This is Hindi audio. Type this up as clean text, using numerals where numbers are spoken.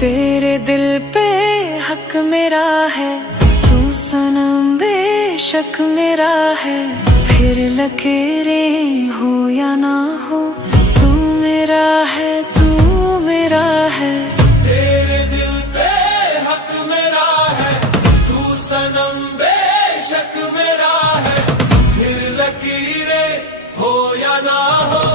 तेरे दिल पे हक मेरा है, तू सनम बेशक मेरा है। फिर लकीरें हो या ना हो, तू मेरा है, तू मेरा है। तेरे दिल पे हक मेरा है, तू सनम बेशक मेरा है। फिर लकीरें हो या ना हो,